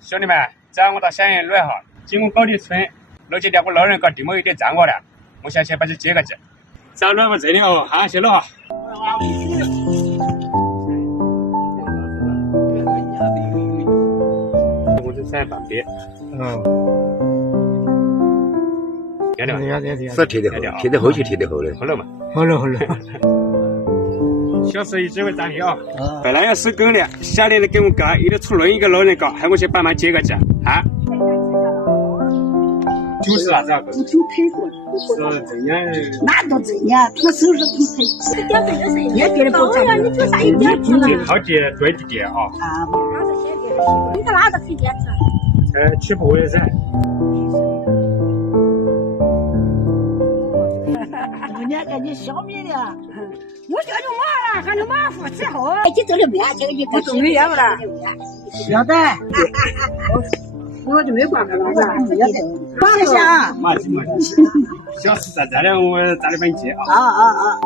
兄弟们，找我到小营暖哈，经我高地村那几条我老人搞地某有点脏我了，我想先把这接个劲。找暖不这里哦，好谢了哈。我这三半边。贴的嘛，是贴得厚，贴得厚就贴得厚的，好了嘛。好了。小时候一直为长力啊，本来要收狗粮，下来的给我搞，一个出轮一个老人搞，还我去帮忙接个劲啊。就是啥子啊？不就赔过了？是这样。那都这样，他手是不赔。这个点子也是也别的不长。你就啥一点子了？好点对的点啊。啊，那是先别的，你看哪个赔点子？起不会噻。人家你消灭了，我这就麻了，还能马虎之后，你走的面，这个你我终于要了，要得，我就没管了，要得，谢谢啊，马起，小事在这里，我早点帮你接啊。啊。